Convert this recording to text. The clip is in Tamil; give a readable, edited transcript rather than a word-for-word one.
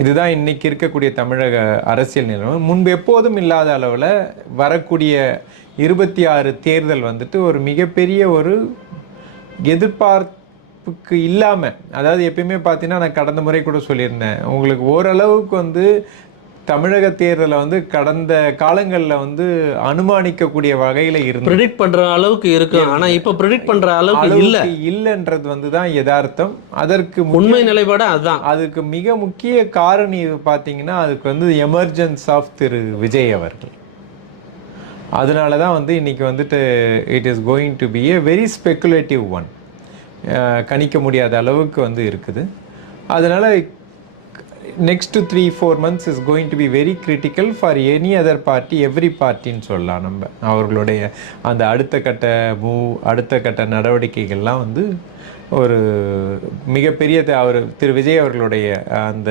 இதுதான் இன்னைக்கு இருக்கக்கூடிய தமிழக அரசியல் நிலைமை. முன்பு எப்போதும் இல்லாத அளவில் வரக்கூடிய 26 தேர்தல் வந்துட்டு ஒரு மிகப்பெரிய ஒரு எதிர்பார்ப்புக்கு இல்லாமல், அதாவது எப்பயுமே பார்த்தீங்கன்னா நான் கடந்த முறை கூட சொல்லியிருந்தேன், உங்களுக்கு ஓரளவுக்கு வந்து தமிழக தேர்தலை வந்து கடந்த காலங்களில் வந்து அனுமானிக்கக்கூடிய வகையில் இருந்து ப்ரெடிக்ட் பண்ற அளவுக்கு இருக்கு. ஆனா இப்ப ப்ரெடிக்ட் பண்ற அளவுக்கு இல்லைன்றது வந்து தான் யதார்த்தம். அதற்கு உண்மை நிலைப்பாடு அதுதான். அதுக்கு மிக முக்கிய காரணி பார்த்தீங்கன்னா அதுக்கு வந்து எமர்ஜென்ஸ் ஆஃப் திரு விஜய் அவர்கள். அதனால தான் வந்து இன்னைக்கு வந்துட்டு it is going to be a very speculative one. கணிக்க முடியாத அளவுக்கு வந்து இருக்குது. அதனால next 3-4 months is going to be very critical for any other party, every partyன்னு சொல்லலாம். நம்ம அவர்களுடைய அந்த அடுத்த கட்ட நடவடிக்கைகள்லாம் வந்து ஒரு மிகப்பெரிய அவர் திரு விஜய் அவர்களுடைய அந்த